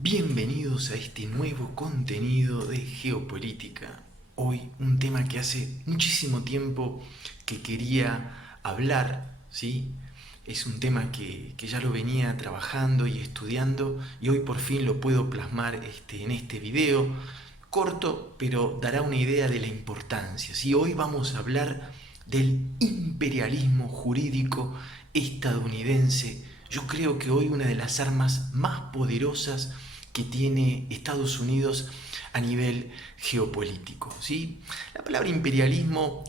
Bienvenidos a este nuevo contenido de geopolítica. Hoy un tema que hace muchísimo tiempo que quería hablar, ¿sí? Es un tema que ya lo venía trabajando y estudiando y hoy por fin lo puedo plasmar en este video corto, pero dará una idea de la importancia, ¿sí? Hoy vamos a hablar del imperialismo jurídico estadounidense. Yo creo que hoy una de las armas más poderosas que tiene Estados Unidos a nivel geopolítico, ¿sí? La palabra imperialismo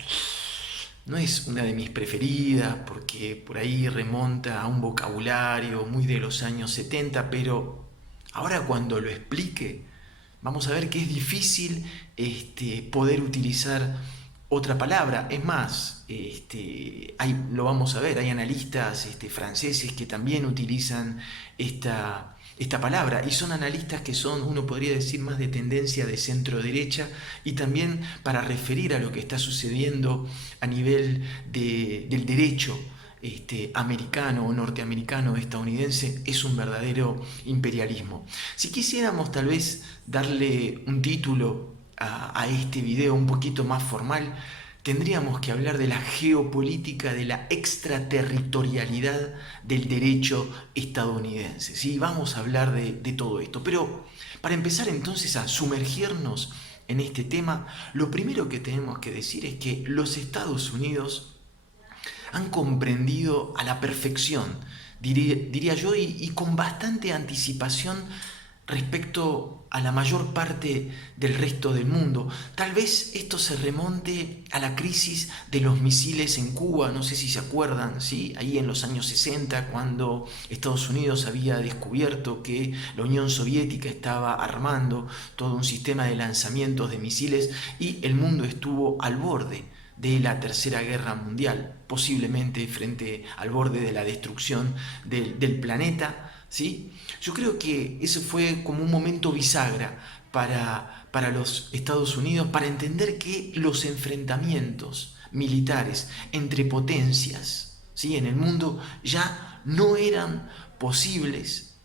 no es una de mis preferidas porque por ahí remonta a un vocabulario muy de los años 70, pero ahora cuando lo explique vamos a ver que es difícil poder utilizar otra palabra. Es más, lo vamos a ver, hay analistas franceses que también utilizan esta palabra y son analistas que son, uno podría decir, más de tendencia de centro derecha y también para referir a lo que está sucediendo a nivel del derecho americano o norteamericano estadounidense es un verdadero imperialismo. Si quisiéramos tal vez darle un título a este video un poquito más formal, tendríamos que hablar de la geopolítica de la extraterritorialidad del derecho estadounidense. ¿Sí? Vamos a hablar de todo esto. Pero para empezar entonces a sumergirnos en este tema, lo primero que tenemos que decir es que los Estados Unidos han comprendido a la perfección, diría yo, y con bastante anticipación respecto a la mayor parte del resto del mundo. Tal vez esto se remonte a la crisis de los misiles en Cuba, no sé si se acuerdan, ¿sí? Ahí en los años 60, cuando Estados Unidos había descubierto que la Unión Soviética estaba armando todo un sistema de lanzamientos de misiles y el mundo estuvo al borde de la Tercera Guerra Mundial, posiblemente frente al borde de la destrucción del planeta, ¿sí? Yo creo que ese fue como un momento bisagra para los Estados Unidos, para entender que los enfrentamientos militares entre potencias, ¿sí?, en el mundo ya no eran posibles,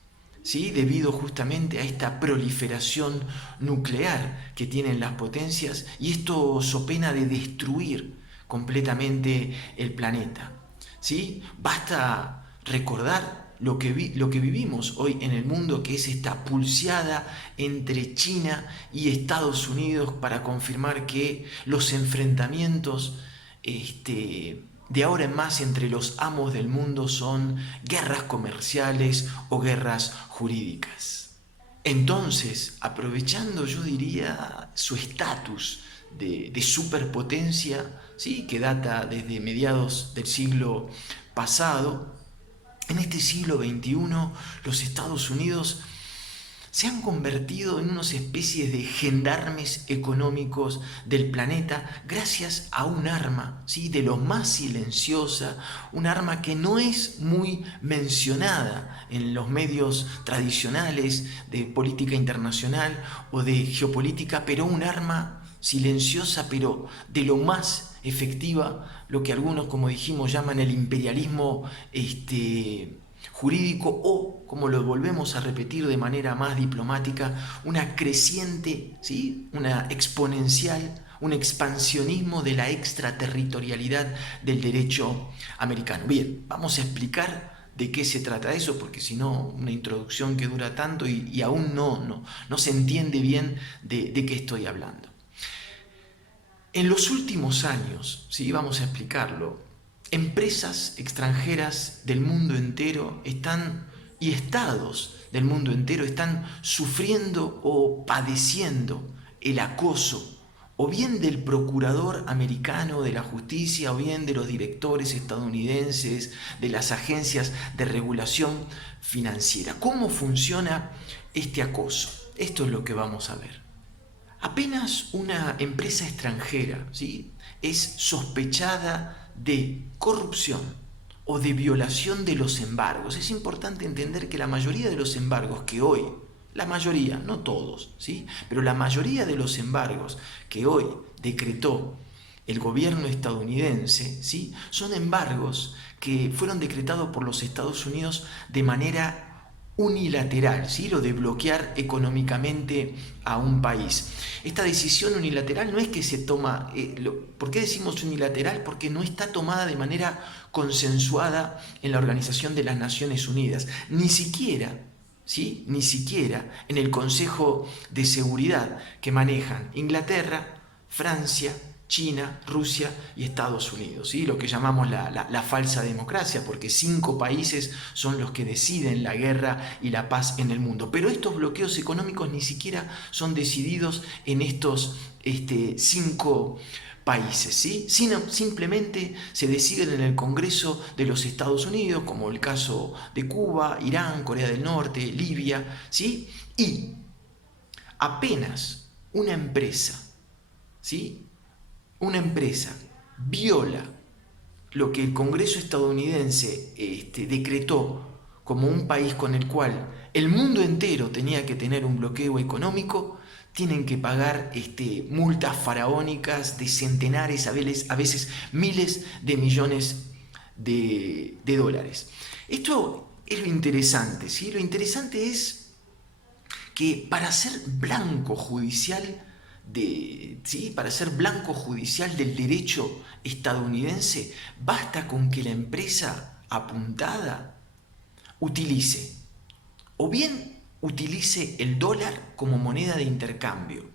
¿sí?, debido justamente a esta proliferación nuclear que tienen las potencias, y esto so pena de destruir completamente el planeta, ¿sí? Basta recordar lo que vivimos hoy en el mundo, que es esta pulseada entre China y Estados Unidos para confirmar que los enfrentamientos de ahora en más entre los amos del mundo son guerras comerciales o guerras jurídicas. Entonces, aprovechando, yo diría, su estatus de superpotencia, ¿sí?, que data desde mediados del siglo pasado, en este siglo XXI los Estados Unidos se han convertido en unas especies de gendarmes económicos del planeta gracias a un arma, ¿sí?, de lo más silenciosa, un arma que no es muy mencionada en los medios tradicionales de política internacional o de geopolítica, pero un arma silenciosa, pero de lo más efectiva, lo que algunos, como dijimos, llaman el imperialismo jurídico, o, como lo volvemos a repetir de manera más diplomática, una creciente, ¿sí?, una exponencial, un expansionismo de la extraterritorialidad del derecho americano. Bien, vamos a explicar de qué se trata eso, porque si no, una introducción que dura tanto y aún no se entiende bien de qué estoy hablando. En los últimos años, ¿sí?, vamos a explicarlo, empresas extranjeras del mundo entero y estados del mundo entero están sufriendo o padeciendo el acoso, o bien del procurador americano de la justicia, o bien de los directores estadounidenses, de las agencias de regulación financiera. ¿Cómo funciona este acoso? Esto es lo que vamos a ver. Apenas una empresa extranjera, ¿sí?, es sospechada de corrupción o de violación de los embargos. Es importante entender que la mayoría de los embargos que hoy, la mayoría, no todos, ¿sí?, pero la mayoría de los embargos que hoy decretó el gobierno estadounidense, ¿sí?, son embargos que fueron decretados por los Estados Unidos de manera unilateral, ¿sí? Lo de bloquear económicamente a un país. Esta decisión unilateral no es que se toma, ¿por qué decimos unilateral? Porque no está tomada de manera consensuada en la Organización de las Naciones Unidas, ni siquiera, ¿sí? Ni siquiera en el Consejo de Seguridad que manejan Inglaterra, Francia, China, Rusia y Estados Unidos, ¿sí? Lo que llamamos la falsa democracia, porque 5 países son los que deciden la guerra y la paz en el mundo. Pero estos bloqueos económicos ni siquiera son decididos en estos 5 países, ¿sí? Simplemente se deciden en el Congreso de los Estados Unidos, como el caso de Cuba, Irán, Corea del Norte, Libia, ¿sí? Y apenas una empresa, ¿sí? Una empresa viola lo que el Congreso estadounidense decretó como un país con el cual el mundo entero tenía que tener un bloqueo económico, tienen que pagar multas faraónicas de centenares, a veces miles de millones de dólares. Esto es lo interesante, ¿sí? Lo interesante es que para ser blanco judicial para ser blanco judicial del derecho estadounidense, basta con que la empresa apuntada utilice, o bien utilice el dólar como moneda de intercambio,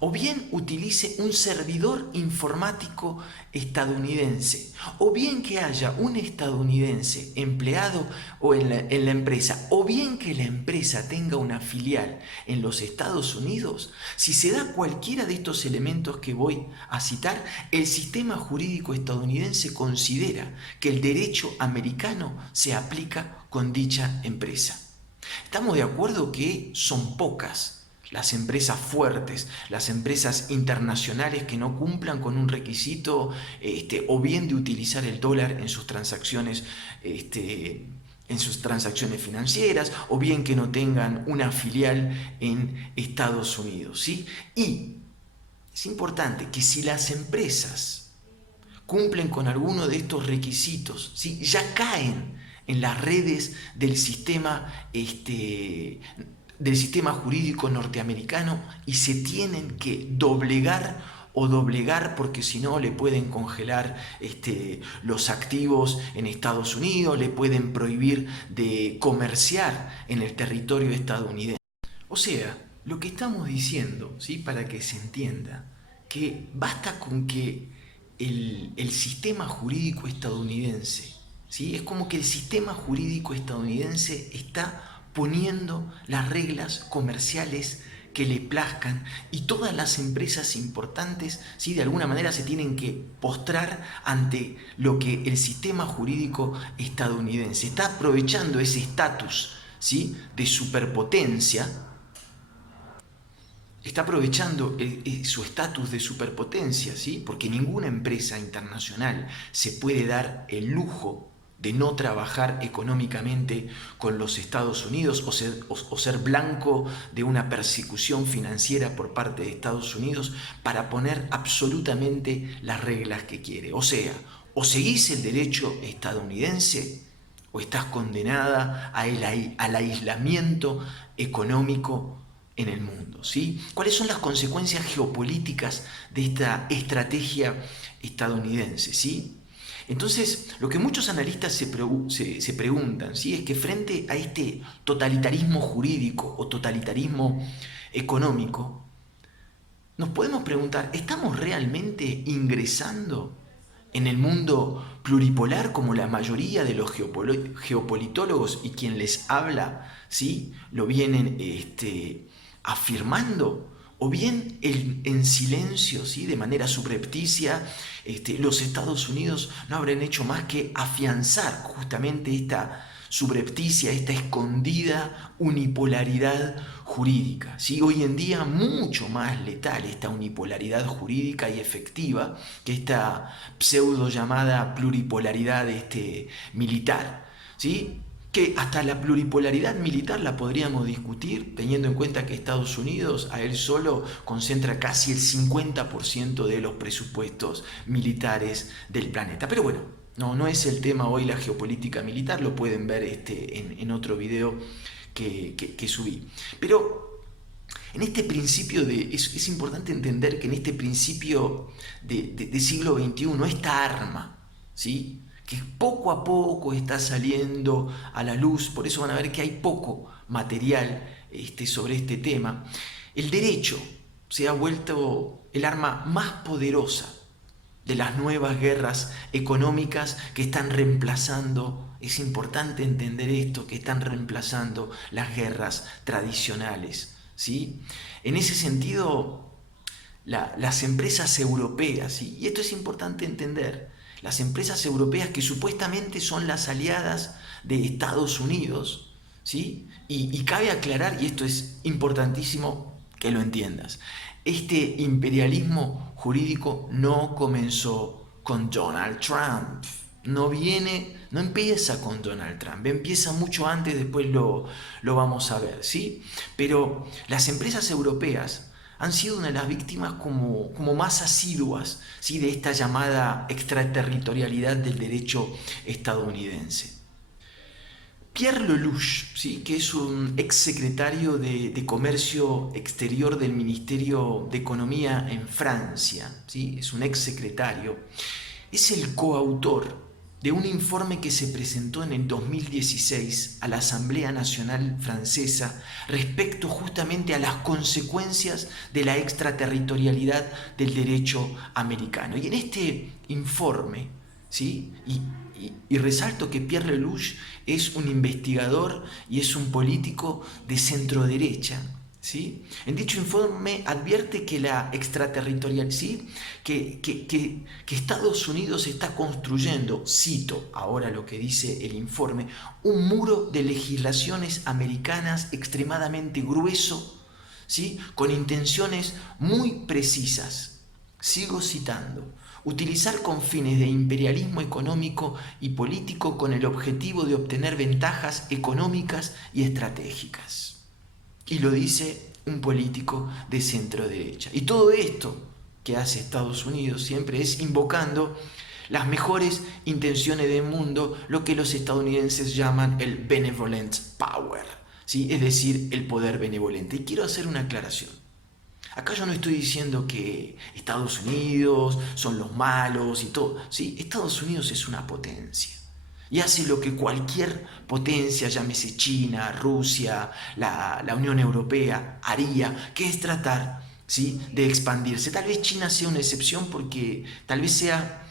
o bien utilice un servidor informático estadounidense, o bien que haya un estadounidense empleado en la empresa, o bien que la empresa tenga una filial en los Estados Unidos. Si se da cualquiera de estos elementos que voy a citar, el sistema jurídico estadounidense considera que el derecho americano se aplica con dicha empresa. Estamos de acuerdo que son pocas las empresas fuertes, las empresas internacionales que no cumplan con un requisito o bien de utilizar el dólar en sus transacciones financieras, o bien que no tengan una filial en Estados Unidos, ¿sí? Y es importante que si las empresas cumplen con alguno de estos requisitos, ¿sí?, ya caen en las redes del sistema jurídico norteamericano y se tienen que doblegar porque si no le pueden congelar los activos en Estados Unidos, le pueden prohibir de comerciar en el territorio estadounidense. O sea, lo que estamos diciendo, ¿sí?, para que se entienda, que basta con que el sistema jurídico estadounidense, ¿sí?, es como que el sistema jurídico estadounidense está poniendo las reglas comerciales que le plazcan, y todas las empresas importantes, ¿sí?, de alguna manera se tienen que postrar ante lo que el sistema jurídico estadounidense está aprovechando ese estatus, ¿sí?, de superpotencia. Está aprovechando su estatus de superpotencia, ¿sí?, porque ninguna empresa internacional se puede dar el lujo de no trabajar económicamente con los Estados Unidos o ser blanco de una persecución financiera por parte de Estados Unidos para poner absolutamente las reglas que quiere. O sea, o seguís el derecho estadounidense o estás condenada al aislamiento económico en el mundo, ¿sí? ¿Cuáles son las consecuencias geopolíticas de esta estrategia estadounidense, ¿sí? Entonces, lo que muchos analistas se preguntan, ¿sí?, es que frente a este totalitarismo jurídico o totalitarismo económico, nos podemos preguntar, ¿estamos realmente ingresando en el mundo pluripolar como la mayoría de los geopolitólogos y quien les habla, ¿sí?, lo vienen afirmando? O bien en silencio, ¿sí?, de manera subrepticia, los Estados Unidos no habrán hecho más que afianzar justamente esta subrepticia, esta escondida unipolaridad jurídica, ¿sí? Hoy en día mucho más letal esta unipolaridad jurídica y efectiva que esta pseudo llamada pluripolaridad militar, ¿sí?, que hasta la pluripolaridad militar la podríamos discutir teniendo en cuenta que Estados Unidos a él solo concentra casi el 50% de los presupuestos militares del planeta. Pero bueno, no es el tema hoy la geopolítica militar, lo pueden ver en otro video que subí. Pero en este principio es importante entender que en este principio de siglo XXI, esta arma, ¿sí?, que poco a poco está saliendo a la luz, por eso van a ver que hay poco material sobre este tema, el derecho se ha vuelto el arma más poderosa de las nuevas guerras económicas que están reemplazando, es importante entender esto, que están reemplazando las guerras tradicionales, ¿sí? En ese sentido, las empresas europeas, ¿sí?, y esto es importante entender, las empresas europeas que supuestamente son las aliadas de Estados Unidos, ¿sí? Y cabe aclarar, y esto es importantísimo que lo entiendas, este imperialismo jurídico no comenzó con Donald Trump, no empieza con Donald Trump, empieza mucho antes, después lo vamos a ver, ¿sí? Pero las empresas europeas han sido una de las víctimas como más asiduas, ¿sí?, de esta llamada extraterritorialidad del derecho estadounidense. Pierre Lelouch, ¿sí?, que es un exsecretario de Comercio Exterior del Ministerio de Economía en Francia, ¿sí?, es un exsecretario, es el coautor de un informe que se presentó en el 2016 a la Asamblea Nacional Francesa respecto justamente a las consecuencias de la extraterritorialidad del derecho americano. Y en este informe, ¿sí?, y resalto que Pierre Lelouch es un investigador y es un político de centro derecha, ¿sí?, en dicho informe advierte que la extraterritorial, ¿sí?, que Estados Unidos está construyendo, cito ahora lo que dice el informe, un muro de legislaciones americanas extremadamente grueso, ¿sí?, con intenciones muy precisas. Sigo citando: utilizar con fines de imperialismo económico y político con el objetivo de obtener ventajas económicas y estratégicas. Y lo dice un político de centro derecha. Y todo esto que hace Estados Unidos siempre es invocando las mejores intenciones del mundo, lo que los estadounidenses llaman el benevolent power, ¿sí?, es decir, el poder benevolente. Y quiero hacer una aclaración. Acá yo no estoy diciendo que Estados Unidos son los malos y todo, ¿sí? Estados Unidos es una potencia y hace lo que cualquier potencia, llámese China, Rusia, la Unión Europea, haría, que es tratar, ¿sí?, de expandirse. Tal vez China sea una excepción porque tal vez sea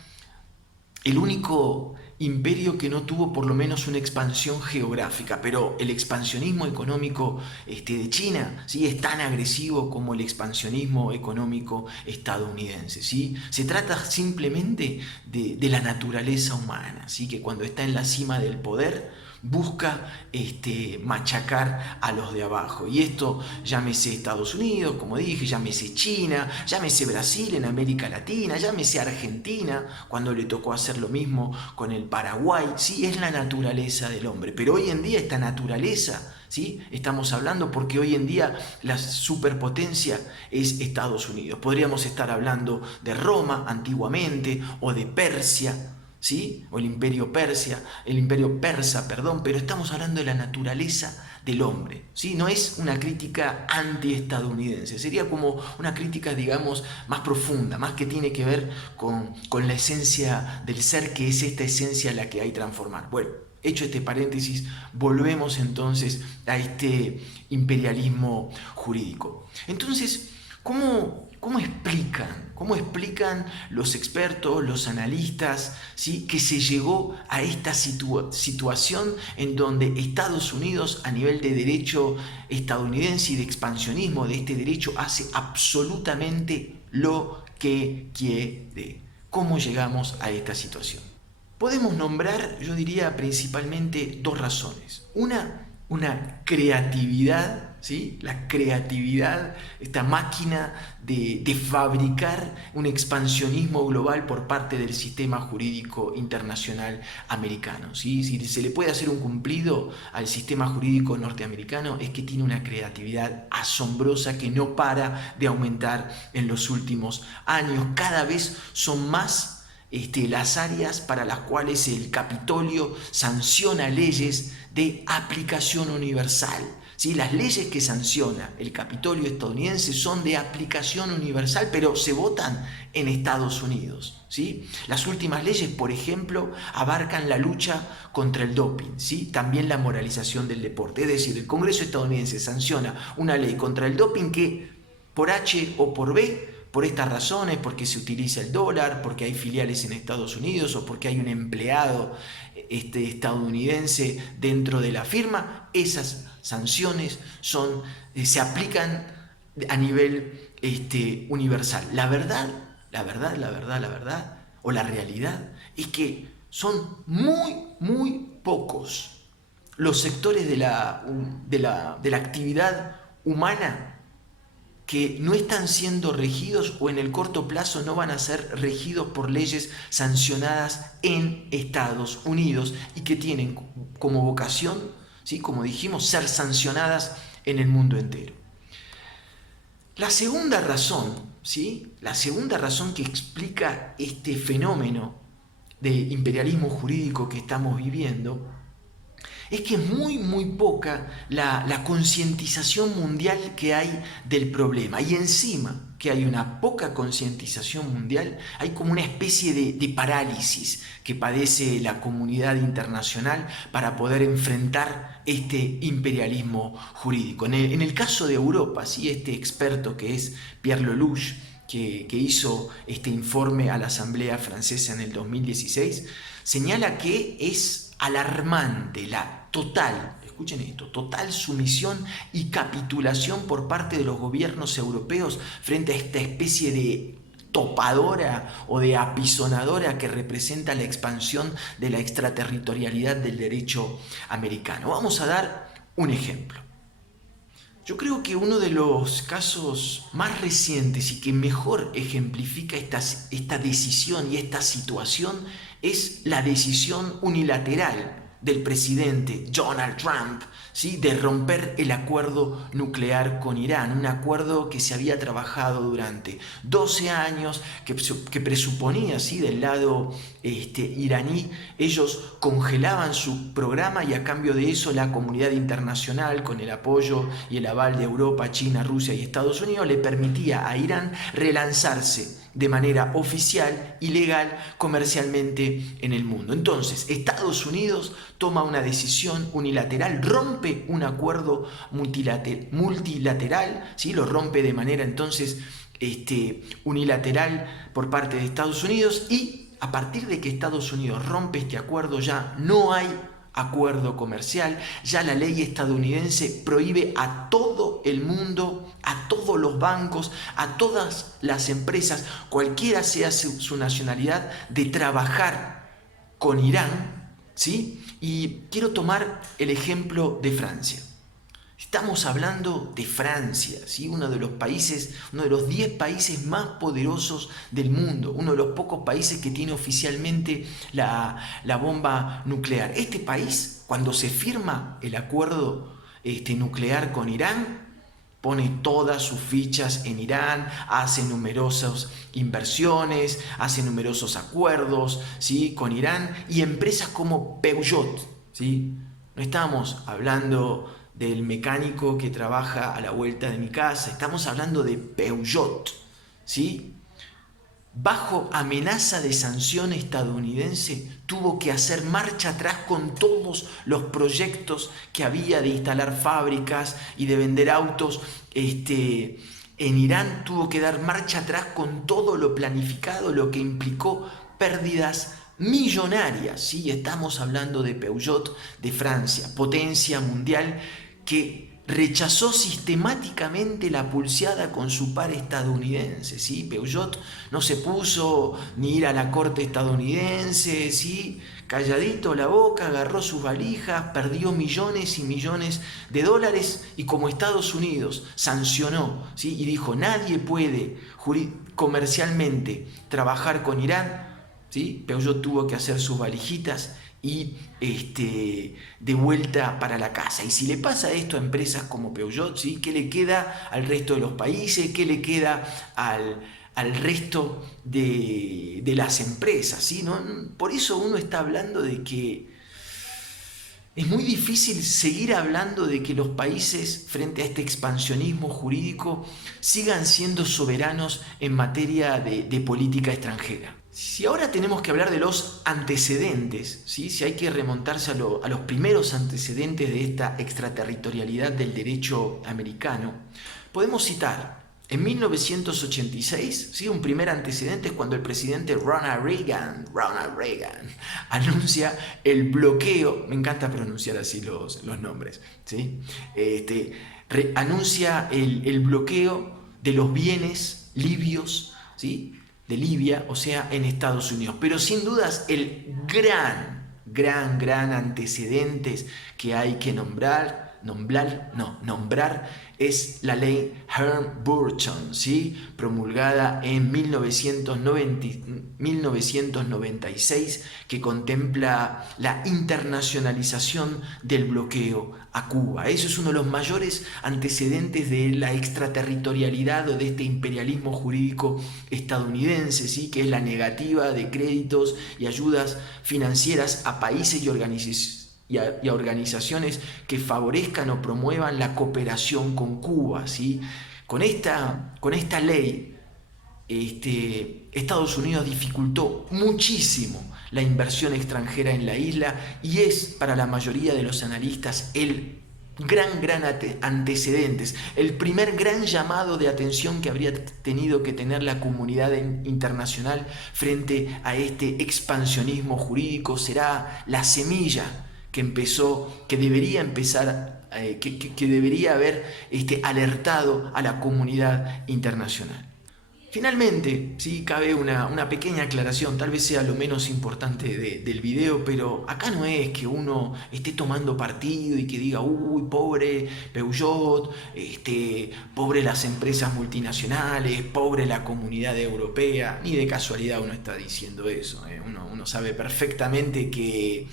el único imperio que no tuvo por lo menos una expansión geográfica, pero el expansionismo económico de China, ¿sí?, es tan agresivo como el expansionismo económico estadounidense, ¿sí? Se trata simplemente de la naturaleza humana, ¿sí?, que cuando está en la cima del poder busca machacar a los de abajo. Y esto, llámese Estados Unidos, como dije, llámese China, llámese Brasil en América Latina, llámese Argentina, cuando le tocó hacer lo mismo con el Paraguay, ¿sí? Es la naturaleza del hombre. Pero hoy en día esta naturaleza, ¿sí?, estamos hablando porque hoy en día la superpotencia es Estados Unidos. Podríamos estar hablando de Roma antiguamente o de Persia, ¿sí?, o el imperio persa, perdón, pero estamos hablando de la naturaleza del hombre, ¿sí? No es una crítica anti-estadounidense, sería como una crítica, digamos, más profunda, más que tiene que ver con la esencia del ser, que es esta esencia la que hay que transformar. Bueno, hecho este paréntesis, volvemos entonces a este imperialismo jurídico. Entonces, ¿cómo explican los expertos, los analistas, ¿sí?, que se llegó a esta situación en donde Estados Unidos, a nivel de derecho estadounidense y de expansionismo de este derecho, hace absolutamente lo que quiere? ¿Cómo llegamos a esta situación? Podemos nombrar, yo diría, principalmente dos razones. Una creatividad, ¿sí?, la creatividad, esta máquina de fabricar un expansionismo global por parte del sistema jurídico internacional americano, ¿sí? Si se le puede hacer un cumplido al sistema jurídico norteamericano, es que tiene una creatividad asombrosa que no para de aumentar en los últimos años. Cada vez son más las áreas para las cuales el Capitolio sanciona leyes de aplicación universal. ¿Sí? Las leyes que sanciona el Capitolio estadounidense son de aplicación universal, pero se votan en Estados Unidos. ¿Sí? Las últimas leyes, por ejemplo, abarcan la lucha contra el doping, ¿sí? También la moralización del deporte. Es decir, el Congreso estadounidense sanciona una ley contra el doping que, por H o por B, por estas razones, porque se utiliza el dólar, porque hay filiales en Estados Unidos o porque hay un empleado estadounidense dentro de la firma, esas sanciones se aplican a nivel universal. La verdad, o la realidad, es que son muy pocos los sectores de la actividad humana que no están siendo regidos o en el corto plazo no van a ser regidos por leyes sancionadas en Estados Unidos y que tienen como vocación, ¿sí? Como dijimos, ser sancionadas en el mundo entero. La segunda razón, ¿sí? La segunda razón que explica este fenómeno de imperialismo jurídico que estamos viviendo es que es muy poca la concientización mundial que hay del problema. Y encima que hay una poca concientización mundial, hay como una especie de parálisis que padece la comunidad internacional para poder enfrentar este imperialismo jurídico. En el caso de Europa, ¿sí? Este experto que es Pierre Lelouch, que hizo este informe a la Asamblea Francesa en el 2016, señala que es alarmante la escuchen esto, total sumisión y capitulación por parte de los gobiernos europeos frente a esta especie de topadora o de apisonadora que representa la expansión de la extraterritorialidad del derecho americano. Vamos a dar un ejemplo. Yo creo que uno de los casos más recientes y que mejor ejemplifica esta decisión y esta situación es la decisión unilateral del presidente Donald Trump, ¿sí? De romper el acuerdo nuclear con Irán, un acuerdo que se había trabajado durante 12 años, que presuponía, ¿sí? Del lado iraní, ellos congelaban su programa y a cambio de eso la comunidad internacional, con el apoyo y el aval de Europa, China, Rusia y Estados Unidos, le permitía a Irán relanzarse de manera oficial y legal comercialmente en el mundo. Entonces, Estados Unidos toma una decisión unilateral, rompe un acuerdo multilateral, ¿sí? Lo rompe de manera entonces unilateral por parte de Estados Unidos y a partir de que Estados Unidos rompe este acuerdo ya no hay acuerdo comercial, ya la ley estadounidense prohíbe a todo el mundo, a todos los bancos, a todas las empresas, cualquiera sea su nacionalidad, de trabajar con Irán, ¿sí? Y quiero tomar el ejemplo de Francia. Estamos hablando de Francia, ¿sí? Uno de los 10 países más poderosos del mundo, uno de los pocos países que tiene oficialmente la bomba nuclear. Este país, cuando se firma el acuerdo nuclear con Irán, pone todas sus fichas en Irán, hace numerosas inversiones, hace numerosos acuerdos, ¿sí? Con Irán y empresas como Peugeot, ¿sí? No estamos hablando del mecánico que trabaja a la vuelta de mi casa, estamos hablando de Peugeot, ¿sí? Bajo amenaza de sanción estadounidense, tuvo que hacer marcha atrás con todos los proyectos que había de instalar fábricas y de vender autos. En Irán tuvo que dar marcha atrás con todo lo planificado, lo que implicó pérdidas millonarias, ¿sí? Estamos hablando de Peugeot de Francia, potencia mundial que rechazó sistemáticamente la pulseada con su par estadounidense, ¿sí? Peugeot no se puso ni ir a la corte estadounidense, ¿sí? Calladito la boca, agarró sus valijas, perdió millones y millones de dólares y como Estados Unidos sancionó, ¿sí? Y dijo nadie puede comercialmente trabajar con Irán, ¿sí? Peugeot tuvo que hacer sus valijitas y de vuelta para la casa. Y si le pasa esto a empresas como Peugeot, ¿sí? ¿Qué le queda al resto de los países? ¿Qué le queda al resto de las empresas, ¿sí? ¿No? Por eso uno está hablando de que es muy difícil seguir hablando de que los países, frente a este expansionismo jurídico, sigan siendo soberanos en materia de política extranjera. Si ahora tenemos que hablar de los antecedentes, ¿sí? Si hay que remontarse a los primeros antecedentes de esta extraterritorialidad del derecho americano, podemos citar en 1986, ¿sí? Un primer antecedente es cuando el presidente Ronald Reagan anuncia el bloqueo, me encanta pronunciar así los nombres, ¿sí? Anuncia el bloqueo de los bienes libios, ¿sí? De Libia, o sea, en Estados Unidos. Pero sin dudas el gran antecedente que hay que nombrar es la ley Helms-Burton, ¿sí? Promulgada en 1996, que contempla la internacionalización del bloqueo a Cuba. Eso es uno de los mayores antecedentes de la extraterritorialidad o de este imperialismo jurídico estadounidense, ¿sí? Que es la negativa de créditos y ayudas financieras a países y organizaciones que favorezcan o promuevan la cooperación con Cuba, ¿sí? Con esta ley, Estados Unidos dificultó muchísimo la inversión extranjera en la isla y es para la mayoría de los analistas el gran antecedentes, el primer gran llamado de atención que habría tenido que tener la comunidad internacional frente a este expansionismo jurídico. Será la semilla que debería empezar, que debería haber alertado a la comunidad internacional. Finalmente, sí, cabe una pequeña aclaración, tal vez sea lo menos importante del video, pero acá no es que uno esté tomando partido y que diga, uy, pobre Peugeot, pobre las empresas multinacionales, pobre la comunidad europea, ni de casualidad uno está diciendo eso. Uno sabe perfectamente que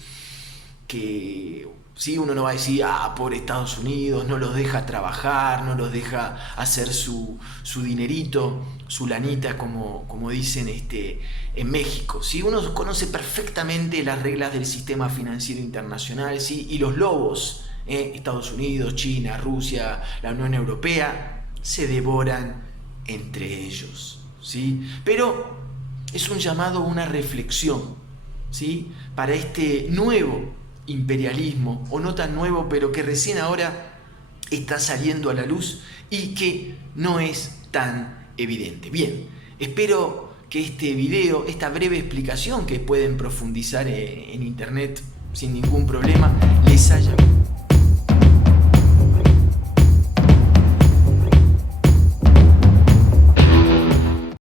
sí, uno no va a decir, por Estados Unidos, no los deja trabajar, no los deja hacer su dinerito, su lanita, como dicen en México. ¿Sí? Uno conoce perfectamente las reglas del sistema financiero internacional, ¿sí? Y los lobos, Estados Unidos, China, Rusia, la Unión Europea, se devoran entre ellos, ¿sí? Pero es un llamado a una reflexión, ¿sí? Para este nuevo imperialismo, o no tan nuevo, pero que recién ahora está saliendo a la luz y que no es tan evidente. Bien, espero que este video, esta breve explicación que pueden profundizar en internet sin ningún problema, les haya